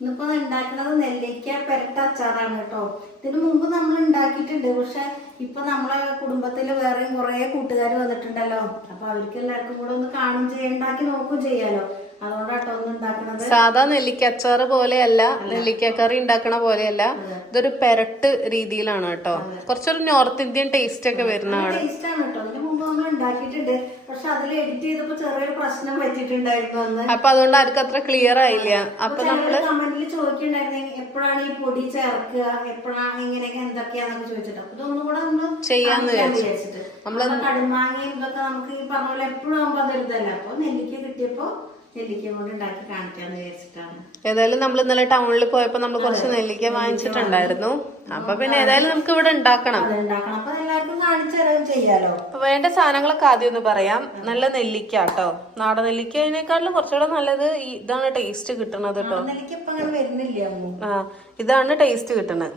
ഇന്നിപ്പോ ഉണ്ടാക്കുന്നത് നെല്ലിക്ക പെരട്ട അച്ചാറാണ് കേട്ടോ. ഇതിനു മുമ്പ് നമ്മൾ ഉണ്ടാക്കിയിട്ടുണ്ട് പക്ഷെ ഇപ്പൊ നമ്മളെ കുടുംബത്തിൽ വേറെയും കുറെ കൂട്ടുകാർ വന്നിട്ടുണ്ടല്ലോ. അപ്പൊ അവർക്ക് എല്ലാവർക്കും കൂടെ ഒന്ന് കാണും ചെയ്യാം ഉണ്ടാക്കി നോക്കും ചെയ്യാലോ. അതുകൊണ്ടാട്ടോ ഒന്ന് ഉണ്ടാക്കുന്നത് സാധാ നെല്ലിക്ക അച്ചാറ് പോലെയല്ല നെല്ലിക്ക കറി ഉണ്ടാക്കണ പോലെയല്ല. ഇതൊരു പെരട്ട് രീതിയിലാണ് കേട്ടോ. കുറച്ചൊരു നോർത്ത് ഇന്ത്യൻ ടേസ്റ്റ് ഒക്കെ വരുന്നതാണ് ടേസ്റ്റ് ആണ് കേട്ടോ ഇതിനു മുമ്പ് നമ്മൾ ഉണ്ടാക്കിയിട്ടുണ്ട്. പക്ഷെ അതിൽ എഡിറ്റ് ചെയ്തപ്പോ ചെറിയൊരു പ്രശ്നം പറ്റിയിട്ടുണ്ടായിരുന്നു അന്ന്. അപ്പൊ അതുകൊണ്ട് ആർക്കും അത്ര ക്ലിയർ ആയില്ല. അപ്പൊ നമ്മൾ കമന്റിൽ ചോദിക്കണ്ടായിരുന്നു എപ്പോഴാണ് ഈ പൊടി ചേർക്കുക? എപ്പോഴാണ് ഇങ്ങനെയൊക്കെ എന്തൊക്കെയാന്നൊക്കെ ചോദിച്ചിട്ട്. അപ്പൊ ഇതൊന്നും കൂടെ ഒന്ന് ചെയ്യാന്ന് വിചാരിച്ചിട്ട്. നമ്മൾ കടുമാങ്ങയും ഇതൊക്കെ നമുക്ക് ഈ പറഞ്ഞ പോലെ എപ്പോഴും ആകുമ്പോ അതൊരിതല്ല അപ്പൊ നെല്ലിക്ക കിട്ടിയപ്പോ ഏതായാലും നമ്മൾ ഇന്നലെ ടൗണിൽ പോയപ്പോ നമ്മൾ കുറച്ച് നെല്ലിക്ക വാങ്ങിച്ചിട്ടുണ്ടായിരുന്നു. അപ്പൊ പിന്നെ ഏതായാലും നമുക്ക് ഇവിടെ ഉണ്ടാക്കണം. കാണിച്ചു തരാൻ ചെയ്യാലോ വേണ്ട സാധനങ്ങളൊക്കെ ആദ്യം ഒന്ന് പറയാം. നല്ല നെല്ലിക്ക കേട്ടോ നാടൻ നെല്ലിക്കതിനേക്കാളും കുറച്ചുകൂടെ നല്ലത് ഇതാണ് ടേസ്റ്റ് കിട്ടണത് കേട്ടോ. നെല്ലിക്ക ഇപ്പൊ അങ്ങനെ വരുന്നില്ല ആ ഇതാണ് ടേസ്റ്റ് കിട്ടണത്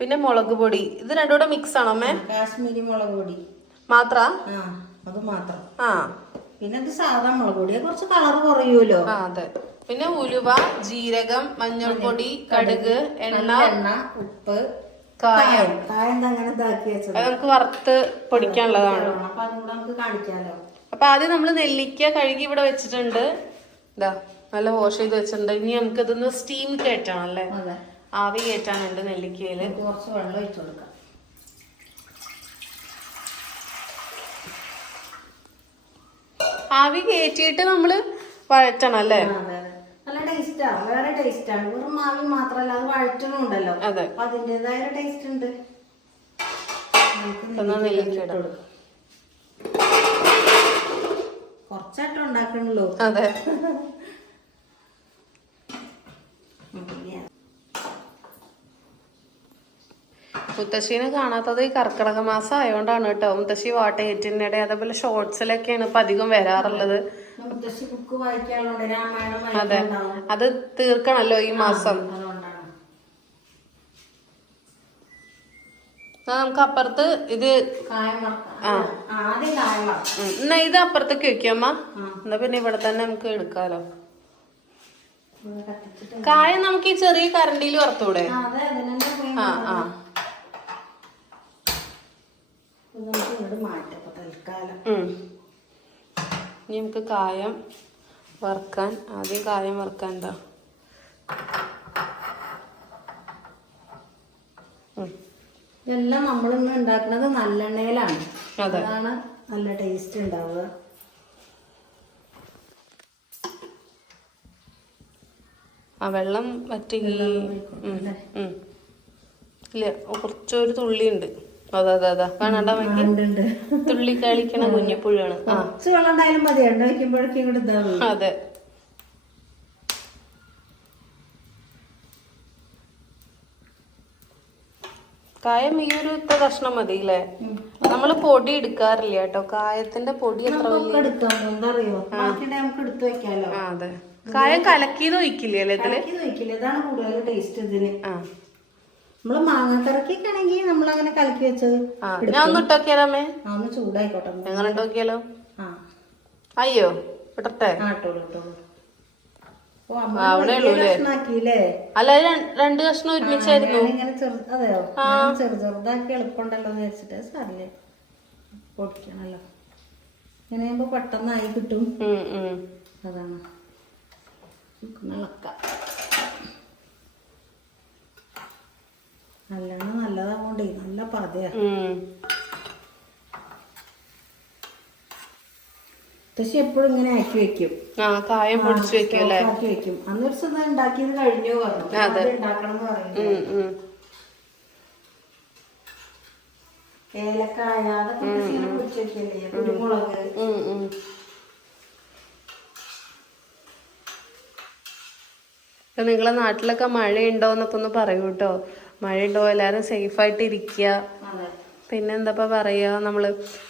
പിന്നെ മുളക് പൊടി. ഇത് രണ്ടും കൂടെ മിക്സ് ആണോ അമ്മേ? കാശ്മീരി മുളക് പൊടി. മാത്ര? അത് മാത്രം. ആ. പിന്നെ ഇത് സാധാ മുളക് പൊടി. കുറച്ച് കളർ കുറയുമല്ലോ ആ അതെ. പിന്നെ ഉലുവ ജീരകം മഞ്ഞൾപ്പൊടി കടുക് എണ്ണ എണ്ണ ഉപ്പ് കായം. കായം. അങ്ങനെ ഇതാക്കി വെച്ചത്. അത് നമുക്ക് വറുത്ത് പൊടിക്കാനുള്ളതാണ്. അപ്പൊ നമുക്ക് കാണിക്കാലോ. അപ്പൊ ആദ്യം നമ്മൾ നെല്ലിക്ക കഴുകി ഇവിടെ വെച്ചിട്ടുണ്ട്. ഇതാ നല്ല വാഷ് ചെയ്ത് വെച്ചിട്ടുണ്ട്. ഇനി നമുക്ക് ഇതൊന്ന് സ്റ്റീം കയറ്റണം അല്ലേ? ആവി കയറ്റാനുണ്ട് നെല്ലിക്കയിൽ. കുറച്ച് വെള്ളം ഒഴിച്ചു കൊടുക്കാം. ആവി കയറ്റിയിട്ട് നമ്മൾ വഴറ്റണം അല്ലേ? ആ, അതെ അതെ നല്ല ടേസ്റ്റാ വേറെ ടേസ്റ്റാണ് വെറും മാവിൽ മാത്രല്ല അത് വഴറ്റണുണ്ടല്ലോ അതെ. അപ്പൊ അതിന്റെതായ ടേസ്റ്റ് ഉണ്ട്. കൊറച്ചായിട്ട് ഉണ്ടാക്കണല്ലോ. അതെ. മുത്തശ്ശീനെ കാണാത്തത് ഈ കർക്കിടക മാസം ആയതുകൊണ്ടാണ് കേട്ടോ. മുത്തശ്ശി വാട്ടേറ്റിനിടെ അതേപോലെ ഷോർട്സിലൊക്കെയാണ് ഇപ്പൊ അധികം വരാറുള്ളത്. മുത്തശ്ശി ബുക്ക് വായിക്കാനുണ്ട് രാമായണം അതെ. വായിക്കാനുണ്ടാവും അത് തീർക്കണല്ലോ ഈ മാസം. അതുകൊണ്ടാണ് എന്നാ നമുക്ക് അപ്പുറത്ത് ഇത് കായം വറുക്കാം ആദ്യം കായം വറുക്കാം ഉം, എന്നാ ഇത് അപ്പുറത്തേക്ക് വെക്കാമ എന്നാ പിന്നെ ഇവിടെ തന്നെ നമുക്ക് എടുക്കാലോ. ഇത് കത്തിച്ചിട്ട് കായം നമുക്ക് ഈ ചെറിയ കരണ്ടിയിൽ വറുത്തൂടെ? ആ, അതെ അതിനെന്നെ. ആ ആ. ഇത് നമുക്ക് ഇങ്ങോട്ട് മാറ്റാം ഇപ്പൊ തൽക്കാലം. ഉം. ഇനി നമുക്ക് കായം വറുക്കാൻ ആദ്യം കായം വറുക്കാൻ എന്താ. ഇതെല്ലാം നമ്മളിന്ന് ഉണ്ടാക്കുന്നത് നല്ലെണ്ണയിലാണ്. അതെ. അതാണ് നല്ല ടേസ്റ്റ് ഉണ്ടാവുക. ആ വെള്ളം ഉം. ഇല്ല കുറച്ചൊരു തുള്ളി ഉണ്ട് അതെ അതെ അതെ. കാണണ്ട തുള്ളി കളിക്കണ കുഞ്ഞിപ്പുഴാണ് ആ. കുറച്ച് വെള്ളം ഉണ്ടായാലും മതി. എണ്ണ വയ്ക്കുമ്പോഴേക്കും ഇങ്ങോട്ട് ഇതാവും അതെ. കായം ഈ ഒരു കഷ്ണം മതി അല്ലേ നമ്മൾ പൊടി എടുക്കാറില്ല കേട്ടോ. കായത്തിന്റെ പൊടി എത്ര വലിയ അറിയോ നമുക്ക് എടുത്തു വെക്കാലോ. അതെ. കായം കലക്കിയത് ഒഴിക്കില്ലേ ഇതിൽ? ഇതാണ് കൂടുതൽ ടേസ്റ്റ് ഇതിന്. ആ. നമ്മൾ മാങ്ങാക്കറക്കൊക്കെ ആണെങ്കിൽ നമ്മൾ അങ്ങനെ കലക്കി വെച്ചത് ഞാൻ ഒന്ന് ഇട്ടോക്കിയാലമ്മേ ആ ഒന്ന് ചൂടായിക്കോട്ടെ എങ്ങനെ ഇട്ടോക്കിയാലോ? അയ്യോ ഇട്ടട്ടെ അവിടെ അല്ല രണ്ട് കഷ്ണം ഒരുമിച്ചായിരുന്നു ചെറു അതെയോ? ഞാൻ ചെറുതാക്കി എളുപ്പമുണ്ടല്ലോ എന്ന് വെച്ചിട്ട് സാറില്ലേ പൊടിക്കണല്ലോ. ഇങ്ങനെ ആകുമ്പോ പെട്ടെന്നായി കിട്ടും. അതാണ്. ഇളക്കാം. നല്ലോണം നല്ലതാവണ്ടേ നല്ല പതയാ പക്ഷെ എപ്പോഴും ഇങ്ങനെ ആക്കി വെക്കും. കായം പൊടിച്ചു വെക്കും ആക്കി വെക്കും. അന്നൊരു ഇത് ഉണ്ടാക്കിയത് കഴിഞ്ഞു പറഞ്ഞു. ഉണ്ടാക്കണം എന്ന് പറയുന്നത് ഏലക്കായ അതൊക്കെ പൊടിച്ച് വെക്കല്ലേ? കുരുമുളക്. നിങ്ങളെ നാട്ടിലൊക്കെ മഴയുണ്ടോ എന്നൊക്കെ ഒന്ന് പറയൂ കേട്ടോ മഴയുണ്ടോ? എല്ലാരും സേഫ് ആയിട്ട് ഇരിക്കുക പിന്നെന്താ പിന്നെ എന്താ പറയാ? നമ്മൾ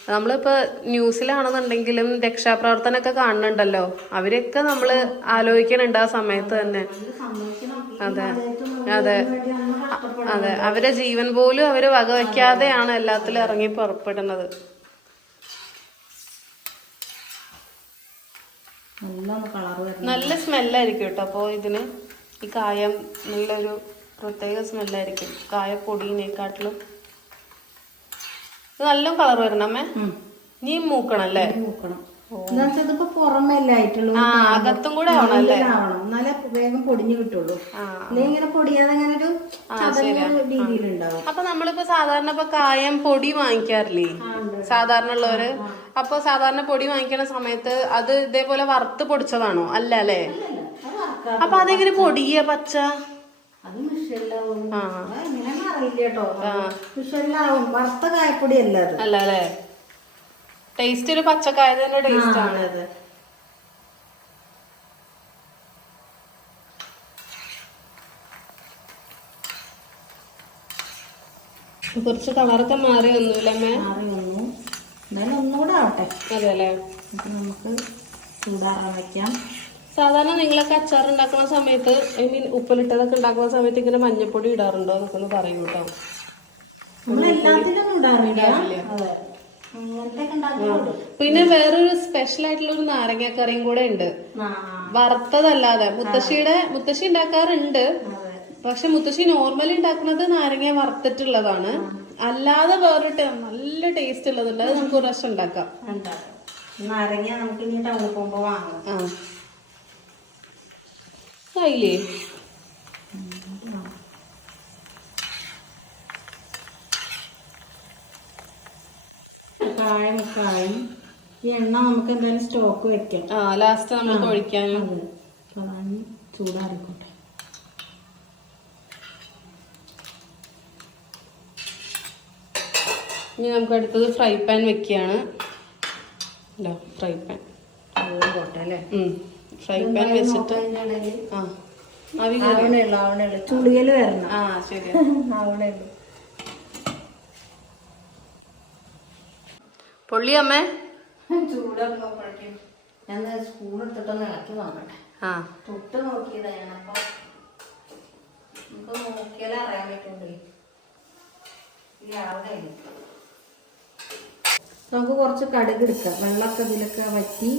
നമ്മളിപ്പോ ന്യൂസിലാണെന്നുണ്ടെങ്കിലും രക്ഷാപ്രവർത്തനമൊക്കെ കാണുന്നുണ്ടല്ലോ. അവരൊക്കെ നമ്മൾ ആലോചിക്കണുണ്ട് ആ സമയത്ത് തന്നെ. അതെ. അതെ. അതെ. അവരെ ജീവൻ പോലും അവർ വകവയ്ക്കാതെയാണ് എല്ലാത്തിലും ഇറങ്ങി പുറപ്പെടുന്നത്. നല്ല സ്മെല്ലായിരിക്കും കേട്ടോ. അപ്പൊ ഇതിന് ഈ കായം നല്ലൊരു പ്രത്യേക സ്മെല്ലായിരിക്കും. കായപ്പൊടിയിനെക്കാട്ടിലും ഇത് നല്ല കളർ വരണമേ നീ മൂക്കണം ഇതിപ്പോ പുറമല്ലേ ആ അകത്തും കൂടെ ആവണം അല്ലേ? ആവണം എന്നാലേ വേഗം പൊടിഞ്ഞു കിട്ടുള്ളൂ. ആ. അല്ലെങ്കിൽ ഇങ്ങനെ പൊടിയാതെ അങ്ങനെ ഒരു രീതിയിലുണ്ടാവും. അപ്പൊ നമ്മളിപ്പോ സാധാരണ ഇപ്പൊ കായം പൊടി വാങ്ങിക്കാറില്ലേ? സാധാരണ ഉള്ളവര് അപ്പൊ സാധാരണ പൊടി വാങ്ങിക്കണ സമയത്ത് അത് ഇതേപോലെ വറുത്ത് പൊടിച്ചതാണോ? അല്ല അല്ലേ? അപ്പൊ അതെങ്ങനെ പൊടിയ പച്ച? അത് മിഷനിലാവും ആ. എങ്ങനെയാണെന്ന് അറിയില്ല കേട്ടോ. മിഷനിലാവും വറുത്ത കായപ്പൊടി അല്ല അത് അല്ല അല്ലേ ടേസ്റ്റ് ഒരു ടേസ്റ്റ് ആണ്. അതെ കുറച്ച് കളറൊക്കെ മാറി വന്നു. എന്നാലും ഒന്നുകൂടെ ആവട്ടെ. അതെ അല്ലേ നമുക്ക് ചൂടാറാൻ വെക്കാം. സാധാരണ നിങ്ങളൊക്കെ അച്ചാർ ഉണ്ടാക്കുന്ന സമയത്ത് ഐ മീൻ ഉപ്പിലിട്ടതൊക്കെ ഉണ്ടാക്കുന്ന സമയത്ത് ഇങ്ങനെ മഞ്ഞപ്പൊടി ഇടാറുണ്ടോ എന്നൊക്കെ ഒന്ന് പറയൂ കേട്ടോ. പിന്നെ വേറൊരു സ്പെഷ്യൽ ആയിട്ടുള്ള ഒരു നാരങ്ങക്കറിയും കൂടെ ഉണ്ട്. വറുത്തതല്ലാതെ. മുത്തശ്ശിയുടെ മുത്തശ്ശി ഉണ്ടാക്കാറുണ്ട്. പക്ഷെ മുത്തശ്ശി നോർമലി ഉണ്ടാക്കുന്നത് നാരങ്ങ വറുത്തിട്ടുള്ളതാണ്. അല്ലാതെ വേറൊരു നല്ല ടേസ്റ്റ് ഉള്ളതുണ്ട്. അത് നമുക്ക് ഒരു പ്രാവശ്യം ഉണ്ടാക്കാം. നാരങ്ങ നമുക്ക് ഇനി ടൗണിൽ പോകുമ്പോ വാങ്ങാം. ആ. ആയില്ലേ കായ മുക്കായും ഈ എണ്ണ നമുക്ക് എന്തായാലും സ്റ്റോക്ക് വെക്കാം. ആ ലാസ്റ്റ് നമുക്ക് ഒഴിക്കാനും. അതാണ് ചൂടാറിക്കോട്ടെ. ഇനി നമുക്ക് അടുത്തത് ഫ്രൈ പാൻ വെക്കുകയാണ് അല്ലോ ഫ്രൈ പാൻ പോട്ടെ അല്ലേ? ഫ്രൈ പാൻ വെച്ചിട്ട് ആ. ആവി കയറി. ആവണേ ഉള്ളു ആവണേ ഉള്ളു ചുളിയൽ വരണം. ആ ശരി ആവണേ ഉള്ളു പൊള്ളിയമ്മേ. ചൂടാകുമ്പോഴേക്കും ഞാൻ സ്പൂൺ എടുത്തിട്ടൊന്ന് ഇളക്കി നോക്കട്ടെ ആ. തൊട്ട് നോക്കിയതാ ഞാനപ്പോ നമുക്ക് നോക്കിയാലേ അറിയാൻ പറ്റുള്ളൂ. ഈ ആവണേ നമുക്ക് കുറച്ച് കടുക് എടുക്കാം. വെള്ളമൊക്കെ ഇതിലൊക്കെ വറ്റി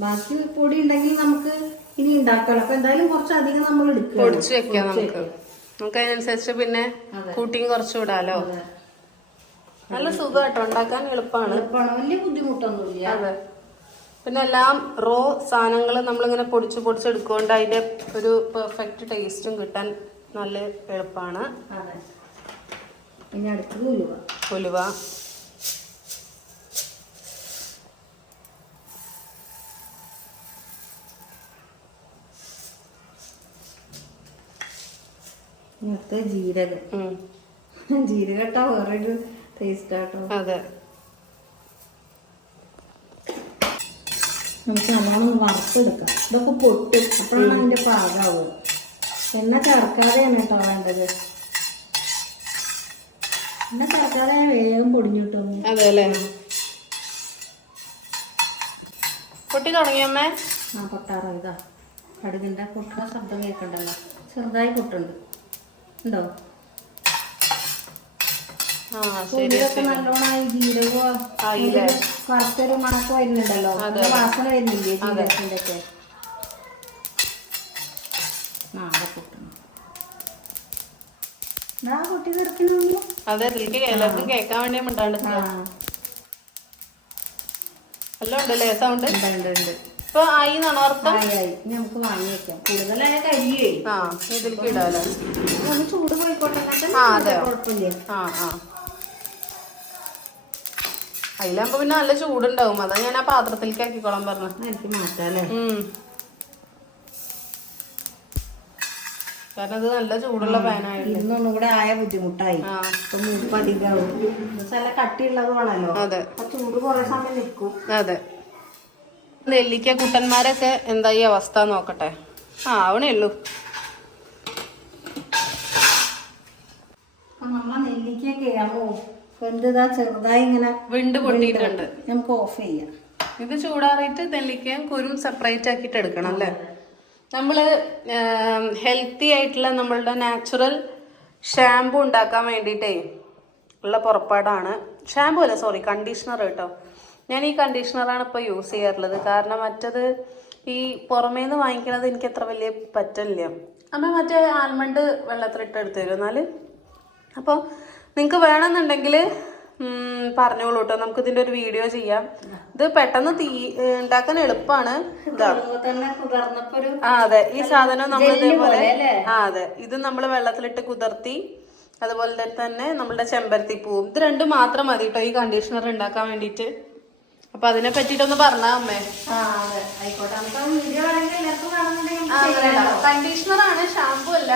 ബാക്കി പൊടി ഉണ്ടെങ്കിൽ നമുക്ക് ഇനി ഉണ്ടാക്കണം അപ്പൊ എന്തായാലും കുറച്ചധികം നമ്മൾ എടുക്കും പൊടിച്ചു വെക്കാം നമുക്ക്. നമുക്ക് അതിനനുസരിച്ച് പിന്നെ. കൂട്ടിയും കുറച്ച് വിടാലോ നല്ല സുഖമായിട്ടോ ഉണ്ടാക്കാൻ എളുപ്പമാണ് എളുപ്പമാണ് വലിയ ബുദ്ധിമുട്ടൊന്നുമില്ല. അതെ. പിന്നെ എല്ലാം റോ സാധനങ്ങൾ നമ്മളിങ്ങനെ പൊടിച്ച് പൊടിച്ചെടുക്കൊണ്ട് അതിന്റെ ഒരു പെർഫെക്റ്റ് ടേസ്റ്റും കിട്ടാൻ നല്ല എളുപ്പമാണ് പിന്നെ അടുത്തത് ഉലുവ. ഉലുവ. ഇനി അടുത്തത് ജീരകം. ജീരകം ഇട്ടാ വേറൊരു ടേസ്റ്റ് ആട്ടോ. അതെ. നമുക്ക് നല്ലോണം വറുത്തെടുക്കാം. ഇതൊക്കെ പൊട്ടും അപ്പോഴാണ് അതിന്റെ പാകാവുക എണ്ണ ചേർക്കാതെയാണ് കേട്ടോ വേണ്ടത്. എണ്ണ ചേർക്കാതെ വേഗം പൊടിഞ്ഞു കിട്ടും അതെ അല്ലേ? പൊട്ടി തുടങ്ങിയമ്മേ ആ പൊട്ടാറോ ഇതാ. കടുകിന്റെ പൊട്ടുന്ന ശബ്ദം കേൾക്കണ്ടല്ലോ. ചെറുതായി പൊട്ടുണ്ട്. ഉണ്ടോ? ഉള്ളിലൊക്കെ നല്ലോണം മണക്ക് വരുന്നുണ്ടല്ലോ. വാസന വരുന്നില്ലേ ജീരകത്തിന്റെ ഒക്കെ നാളെ പൊട്ടണം പൊട്ടി അതെ എല്ലാവർക്കും കേൾക്കാൻ വേണ്ടി എല്ലാം ഉണ്ടല്ലേ? സൗണ്ട്? ഇപ്പൊ ആയി എന്നാണോ അർത്ഥം നമുക്ക് വാങ്ങി വെക്കാം. കൂടുതലായ കരിയേ ആ ഇതിലേക്ക് ഇടാലോ. ഒന്ന് ചൂട് പോയിക്കോട്ടെ ആ? കുഴപ്പമില്ല ആ ആ. അതിലാകുമ്പോ പിന്നെ നല്ല ചൂടുണ്ടാവും. അതാ ഞാൻ ആ പാത്രത്തിലേക്ക് ആക്കിക്കോളാൻ പറഞ്ഞു. എന്നാ എനിക്ക് മാറ്റാം കാരണം ഇത് നല്ല ചൂടുള്ള പാനായിരുന്നു ഇന്നൊന്നും കൂടെ ആയ ബുദ്ധിമുട്ടായി. ആ. ഇപ്പൊ മൂപ്പ് അധികമാവും നല്ല കട്ടിയുള്ളതുമാണല്ലോ അതെ. ആ ചൂട് കുറെ സമയം നിൽക്കും. അതെ. നെല്ലിക്ക കുട്ടന്മാരൊക്കെ എന്താ ഈ അവസ്ഥ നോക്കട്ടെ? ആ ആവണേ ഉള്ളൂ അപ്പൊ നമ്മളെ നെല്ലിക്കൊക്കെ ആവോ വെന്തതാ ചെറുതായി ഇങ്ങനെ വിണ്ട് പൊട്ടിയിട്ടുണ്ട്. നമുക്ക് ഓഫ് ചെയ്യാം. ഇത് ചൂടാറിയിട്ട് നെല്ലിക്കയും കുരും സെപ്പറേറ്റ് ആക്കിയിട്ട് എടുക്കണം അല്ലേ? നമ്മൾ ഹെൽത്തി ആയിട്ടുള്ള നമ്മളുടെ നാച്ചുറൽ ഷാമ്പു ഉണ്ടാക്കാൻ വേണ്ടിയിട്ടേ ഉള്ള പുറപ്പാടാണ്. ഷാമ്പു അല്ല സോറി കണ്ടീഷണർ കേട്ടോ. ഞാൻ ഈ കണ്ടീഷണറാണ് ഇപ്പോൾ യൂസ് ചെയ്യാറുള്ളത്. കാരണം മറ്റത് ഈ പുറമേന്ന് വാങ്ങിക്കണത് എനിക്ക് അത്ര വലിയ പറ്റില്ല അമ്മ മറ്റേ ആൽമണ്ട് വെള്ളത്തിലിട്ട് എടുത്തു തരും എന്നാൽ അപ്പോൾ നിങ്ങൾക്ക് വേണമെന്നുണ്ടെങ്കിൽ പറഞ്ഞോളൂ കേട്ടോ നമുക്ക് ഇതിന്റെ ഒരു വീഡിയോ ചെയ്യാം. ഇത് പെട്ടെന്ന് തീ ഉണ്ടാക്കാൻ എളുപ്പമാണ് ആ അതെ. ഈ സാധനം നമ്മൾ ഇതേപോലെ? ആ അതെ. ഇത് നമ്മൾ വെള്ളത്തിലിട്ട് കുതിർത്തി അതുപോലെ തന്നെ നമ്മളുടെ ചെമ്പരത്തി പൂവും. ഇത് രണ്ടും മാത്രം മതി കേട്ടോ ഈ കണ്ടീഷണർ ഉണ്ടാക്കാൻ വേണ്ടിയിട്ട്. അപ്പൊ അതിനെ പറ്റിട്ടൊന്ന് പറഞ്ഞാ അമ്മേ. കണ്ടീഷണർ ആണ് ഷാമ്പു അല്ല.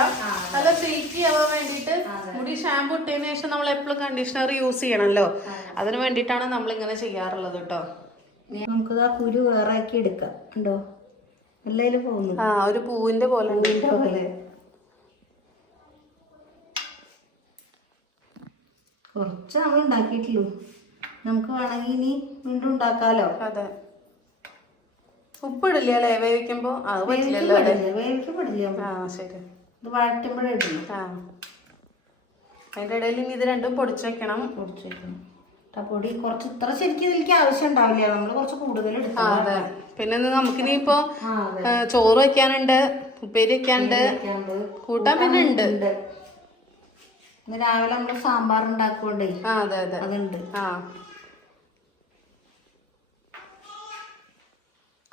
നല്ല സിൽക്കി ആവാൻ വേണ്ടിയിട്ട് മുടി ഷാമ്പു ഇട്ടതിന് ശേഷം നമ്മൾ എപ്പോഴും കണ്ടീഷണർ യൂസ് ചെയ്യണല്ലോ. അതിന് വേണ്ടിട്ടാണ് നമ്മൾ ഇങ്ങനെ ചെയ്യാറുള്ളത് കേട്ടോ. നമുക്ക് ആ കുരു വേറെ ആക്കി എടുക്കാം. ഉണ്ടോ എല്ലാതിലും പോകുന്നു ആ ഒരു പൂവിന്റെ പോലെ ഉണ്ട്. പോലെ. കുറച്ച് നമ്മൾ ഉണ്ടാക്കിയിട്ടുള്ളൂ. നമുക്ക് വേണമെങ്കിൽ ഇനി വീണ്ടും ഉണ്ടാക്കാലോ? അതെ. ഉപ്പിടില്ലേ വേവിക്കുമ്പോ? അത് പറ്റില്ലല്ലോ വേവിക്കപ്പെടില്ല ആ ശരി. ഇത് വഴറ്റുമ്പോഴേ അതിന്റെ ആ. ഇടയിൽ ഇനി ഇത് രണ്ടും പൊടിച്ചു വെക്കണം. പൊടിച്ച് വെക്കണം. പൊടി കുറച്ച് ഇത്ര ശരിക്കും ഇതിലേക്ക് ആവശ്യം ഉണ്ടാവില്ല. നമ്മൾ കുറച്ച് കൂടുതൽ അതെ. പിന്നെ നമുക്കിനി ഇപ്പോ ചോറ് വെക്കാനുണ്ട് ഉപ്പേരി വെക്കാനുണ്ട്. കൂട്ടാൻ പിന്നെ ഉണ്ട്. ഇന്ന് രാവിലെ നമ്മൾ സാമ്പാർ ഉണ്ടാക്കുകൊണ്ടേ അതെ അതെ. അതുണ്ട്. ആ.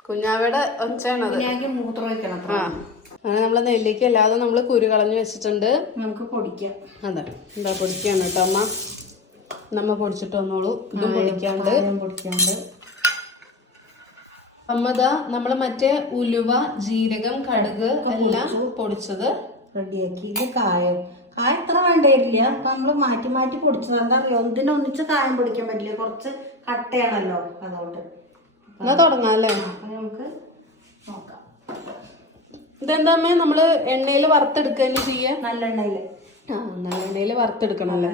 കുഞ്ഞാവയുടെ ഒച്ചയാണത്. മൂത്രം വെക്കണം ആ. അങ്ങനെ നമ്മൾ നെല്ലിക്ക അല്ലാതെ നമ്മൾ കുരു കളഞ്ഞു വെച്ചിട്ടുണ്ട്. നമുക്ക് പൊടിക്കാം. അതെ. എന്താ പൊടിക്കാണ് കേട്ടോ അമ്മ. നമ്മ പൊടിച്ചിട്ട് വന്നോളൂ. ഇതും പൊടിക്കാണ്ട്. പൊടിക്കാണ്ട്. അമ്മതാ നമ്മൾ മറ്റേ ഉലുവ ജീരകം കടുക് എല്ലാം പൊടിച്ചത്. റെഡിയാക്കി. ഇത് കായം. കായം ഇത്ര വേണ്ടിയില്ല അപ്പൊ നമ്മൾ മാറ്റി മാറ്റി പൊടിച്ചത്. എന്താ അറിയോ? ഒന്നിനൊന്നിച്ച് കായം പൊടിക്കാൻ പറ്റില്ല. കുറച്ച് കട്ടയാണല്ലോ. അതുകൊണ്ട് എന്നാ തുടങ്ങാം അല്ലേ? അപ്പൊ നമുക്ക് നോക്കാം. ഇതെന്താ അമ്മേ നമ്മൾ എണ്ണയിൽ വറുത്തെടുക്കുക തന്നെ ചെയ്യാ. നല്ലെണ്ണയിൽ. ആ നല്ല എണ്ണയിൽ വറുത്തെടുക്കണം അല്ലേ?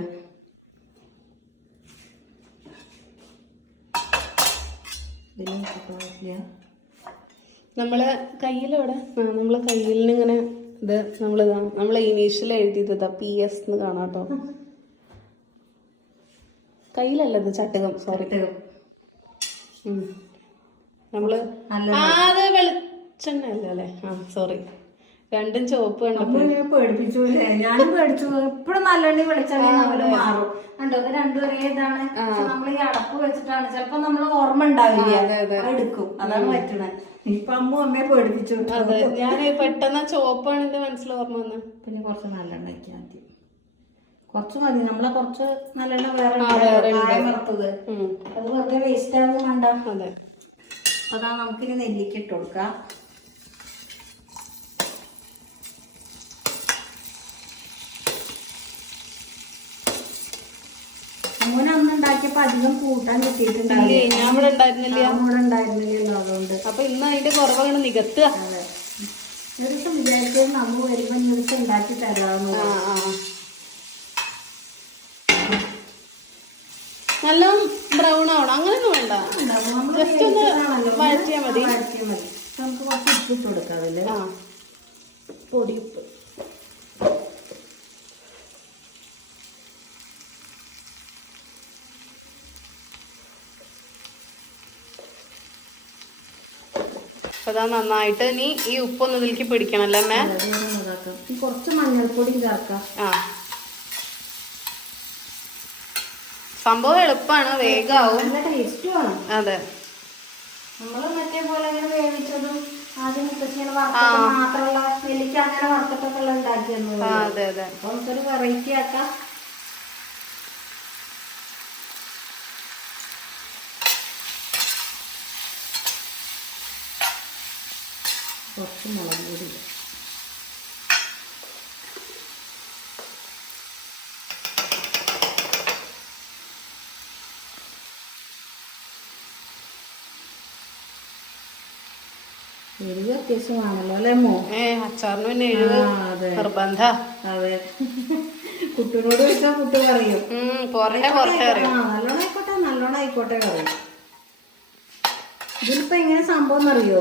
നമ്മൾ കയ്യിലവിടെ? ആ നമ്മളെ കയ്യിലിന് ഇങ്ങനെ ഇത് നമ്മൾ നമ്മളെ ഇനീഷ്യൽ എഴുതിയത് പി എസ് എന്ന് കാണാം കേട്ടോ. കയ്യിലല്ല ഇത് ചട്ടുകം സോറി നമ്മൾ ആ അത് വെളിച്ചെണ്ണ അല്ല അല്ലേ ആ സോറി രണ്ടും ചോപ്പ് കണ്ടപ്പോ പേടിപ്പിച്ചു ഞാനും പേടിച്ചു. എപ്പോഴും നല്ലെണ്ണി വെളിച്ചെണ്ണ മാറും. കണ്ടോ? ഇത് രണ്ടും ഒരേ ഇതാണ്. നമ്മൾ ഈ അടപ്പ് വെച്ചിട്ടാണ്. ചിലപ്പോ നമ്മൾ ഓർമ്മ ഉണ്ടാവില്ല. എടുക്കും. അതാണ് പറ്റണേ. ഇപ്പൊ അമ്മ അമ്മയെ പേടിപ്പിച്ചു. അതെ. ഞാൻ പെട്ടെന്ന് ചോപ്പാണ് എന്റെ മനസ്സിൽ ഓർമ്മ വന്നത് പിന്നെ കുറച്ച് നല്ലെണ്ണ ഒഴിക്കാൻ മതി കുറച്ച് മതി. നമ്മളെ കുറച്ച് നല്ലെണ്ണ വേറെ വറുത്തത്. അത് വെറുതെ വേസ്റ്റ് ആകും വേണ്ട അതെ. അതാ നമുക്കിനി നെല്ലിക്ക ഇട്ട് കൊടുക്കാം അമ്മൂനെ അന്ന് ഉണ്ടാക്കിയപ്പോ അധികം കൂട്ടാൻ കിട്ടിയിട്ടുണ്ടാവില്ല. ഇല്ലേ, ഞാൻ ഇവിടെ ഉണ്ടായിരുന്നില്ല. ഇവിടെ ഉണ്ടായിരുന്നില്ലല്ലോ അതുകൊണ്ട്. അപ്പൊ ഇന്ന് അതിന്റെ കുറവാണ് നികത്തുക. ഒരു ദിവസം വിചാരിച്ചത് നമ്മൾ വരുമ്പോ ഈ ദിവസം ഉണ്ടാക്കി തരാമെന്ന് നല്ല ബ്രൗൺ ആവണം. അങ്ങനെയൊന്നും വേണ്ട. ജസ്റ്റ് ഒന്ന് മതി. വഴറ്റിയാൽ മതി. നമുക്ക് കുറച്ച് ഉപ്പിട്ട് കൊടുക്കാം അതിൽ. ആ. പൊടി ഉപ്പ് അപ്പൊ അതാ നന്നായിട്ട് നീ ഈ ഉപ്പൊന്ന് ഇതിലേക്ക് പിടിക്കണല്ലേ അമ്മേ കൊറച്ച് മഞ്ഞൾപ്പൊടി ചേർക്കാം ആ. സംഭവം എളുപ്പമാണ് വേഗാവും. അതെ. നമ്മൾ മറ്റേ പോലെ അങ്ങനെ വേവിച്ചതും ആദ്യം മാത്രമുള്ള നെല്ലിക്ക അങ്ങനെ വറുത്തിട്ടൊക്കെ ഉള്ള ഉണ്ടാക്കിയെന്നു അതെ അതെ. നമുക്കൊരു വെറൈറ്റി ആക്കാം. കുറച്ച് മുളക് പൊടി എരിവ് അത്യാവശ്യം വേണമല്ലോ അല്ലേ അമ്മോ? അച്ചാറിന് പിന്നെ എരിവ് നിർബന്ധ. അതെ. കുട്ടിനോട് ചോദിച്ചാൽ കുട്ടി പറയും. നല്ലോണം ആയിക്കോട്ടെ നല്ലോണം ആയിക്കോട്ടെ പറയും. ഇതിലിപ്പോ എങ്ങനെ സംഭവം എന്നറിയോ?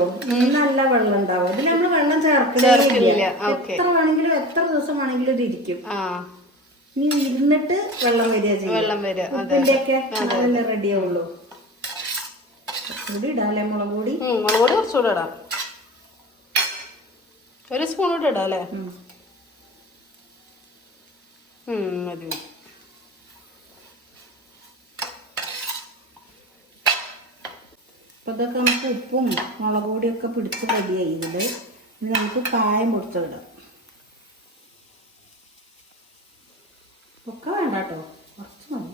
നല്ല വെള്ളം ഉണ്ടാവും. ഇതിൽ നമ്മൾ വെള്ളം ചേർക്കില്ല എത്ര വേണമെങ്കിലും എത്ര ദിവസം വേണമെങ്കിലും ഇത് ഇരിക്കും. ഇനി ഇരുന്നിട്ട് വെള്ളം വരിക ചെയ്യും. വെള്ളം വരിക റെഡി ആവുള്ളൂ. കൂടി ഇടാല്ലേ മുളക് പൊടി? മുളക് പൊടി കുറച്ചുകൂടെ ഇടാം. ഒരു സ്പൂൺ കൂടെ ഇടാം അല്ലേ? മതി മതി. അപ്പോൾ ഇതൊക്കെ നമുക്ക് ഉപ്പും മുളക് പൊടിയൊക്കെ പിടിച്ച് റെഡിയായി. ഇതിൽ ഇനി നമുക്ക് കായം പൊടിച്ചിടാം. ഒക്കെ വേണ്ട കേട്ടോ. കുറച്ച് മതി.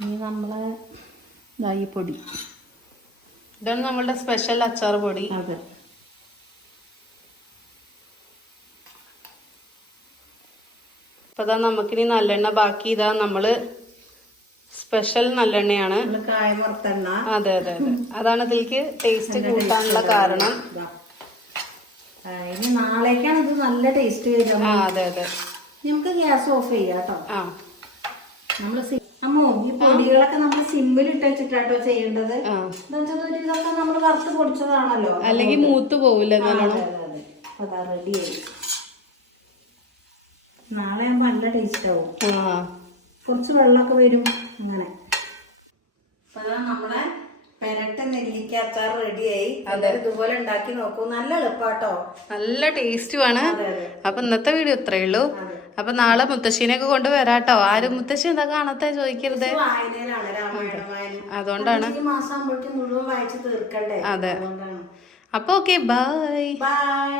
ഇനി നമ്മളെ ഇതായി പൊടി. ഇതാണ് നമ്മളുടെ സ്പെഷ്യൽ അച്ചാർ പൊടി. അതെ. അപ്പൊ അതാ നമുക്കിനി നല്ലെണ്ണ ബാക്കി ഇതാ നമ്മൾ സ്പെഷ്യൽ നല്ലെണ്ണയാണ്. അതെ അതെ അതെ. അതാണ് ഇതിലേക്ക് ടേസ്റ്റ് കൂട്ടാനുള്ള കാരണം. ഇനി നാളേക്കാണ് ഇത് നല്ല ടേസ്റ്റ് ആ അതെ അതെ. നമുക്ക് ഗ്യാസ് ഓഫ് ചെയ്യാം കേട്ടോ. ആ. നമ്മൾ അമ്മോ ഈ പൊടികളൊക്കെ നമ്മൾ സിമ്മിൽ ചെയ്യേണ്ടത്? ഇതൊക്കെ നമ്മൾ വറുത്ത് പൊടിച്ചതാണല്ലോ. അല്ലെങ്കിൽ മൂത്ത് പോവില്ല അതെ, റെഡിയായി നാളെ ആകുമ്പോ നല്ല ടേസ്റ്റ് ആവും. കുറച്ച് വെള്ളമൊക്കെ വരും. അങ്ങനെ. നമ്മളെ പെരട്ട നെല്ലിക്ക അച്ചാർ റെഡിയായി ഇതുപോലെ ഉണ്ടാക്കി നോക്കൂ. നല്ല എളുപ്പാട്ടോ. നല്ല ടേസ്റ്റുമാണ് ആണ്. അപ്പൊ ഇന്നത്തെ വീഡിയോ ഇത്രയേ ഉള്ളൂ. അപ്പൊ നാളെ മുത്തശ്ശീനെയൊക്കെ കൊണ്ട് വരാട്ടോ ആരും മുത്തശ്ശി എന്താ കാണാത്ത ചോദിക്കരുത്. അതുകൊണ്ടാണ്. ഈ മാസം ആകുമ്പോഴേക്കും മുഴുവൻ വായിച്ച് തീർക്കണ്ടേ? അതെ. അപ്പൊ ഓക്കെ ബൈ ബൈ